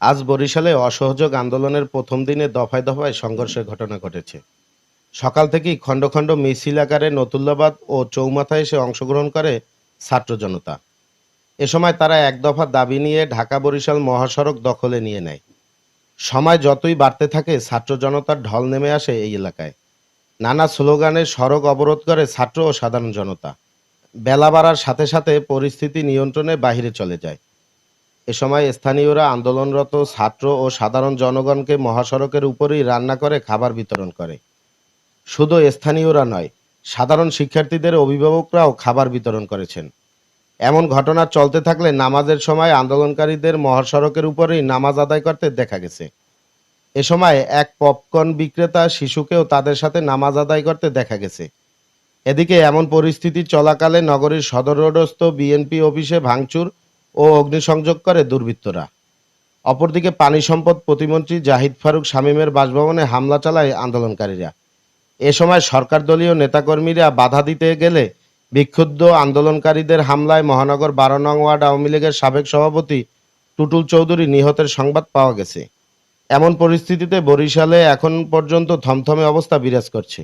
আজ বরিশালে অসহযোগ আন্দোলনের প্রথম দিনে দফায় দফায় সংঘর্ষের ঘটনা ঘটেছে। সকাল থেকেই খণ্ড খণ্ড মিছিল আকারে নতুল্লাবাদ ও চৌমাথায় এসে অংশগ্রহণ করে ছাত্র জনতা। এ সময় তারা এক দফা দাবি নিয়ে ঢাকা বরিশাল মহাসড়ক দখলে নিয়ে নেয়। সময় যতই বাড়তে থাকে, ছাত্র জনতার ঢল নেমে আসে এই এলাকায়। নানা স্লোগানে সড়ক অবরোধ করে ছাত্র ও সাধারণ জনতা। বেলা বাড়ার সাথে সাথে পরিস্থিতি নিয়ন্ত্রণে বাহিরে চলে যায়। এ সময় স্থানীয়রা আন্দোলনরত ছাত্র ও সাধারণ জনগণকে মহাসড়কের উপরেই রান্না করে খাবার বিতরণ করে। শুধু স্থানীয়রা নয়, সাধারণ শিক্ষার্থীদের অভিভাবকরাও খাবার বিতরণ করেছেন। এমন ঘটনা চলতে থাকলে নামাজের সময় আন্দোলনকারীদের মহাসড়কের উপরেই নামাজ আদায় করতে দেখা গেছে। এ সময় এক পপকর্ন বিক্রেতা শিশুকেও তাদের সাথে নামাজ আদায় করতে দেখা গেছে। এদিকে এমন পরিস্থিতি চলাকালে নগরীর সদর রোডস্থ বিএনপি অফিসে ভাঙচুর ও অগ্নিসংযোগ করে দুর্বৃত্তরা। অপরদিকে পানি সম্পদ প্রতিমন্ত্রী জাহিদ ফারুক শামীমের বাসভবনে হামলা চালায় আন্দোলনকারীরা। এ সময় সরকার দলীয় নেতাকর্মীরা বাধা দিতে গেলে বিক্ষুব্ধ আন্দোলনকারীদের হামলায় মহানগর বারো নং ওয়ার্ড আওয়ামী লীগের সাবেক সভাপতি টুটুল চৌধুরী নিহতের সংবাদ পাওয়া গেছে। এমন পরিস্থিতিতে বরিশালে এখন পর্যন্ত থমথমে অবস্থা বিরাজ করছে।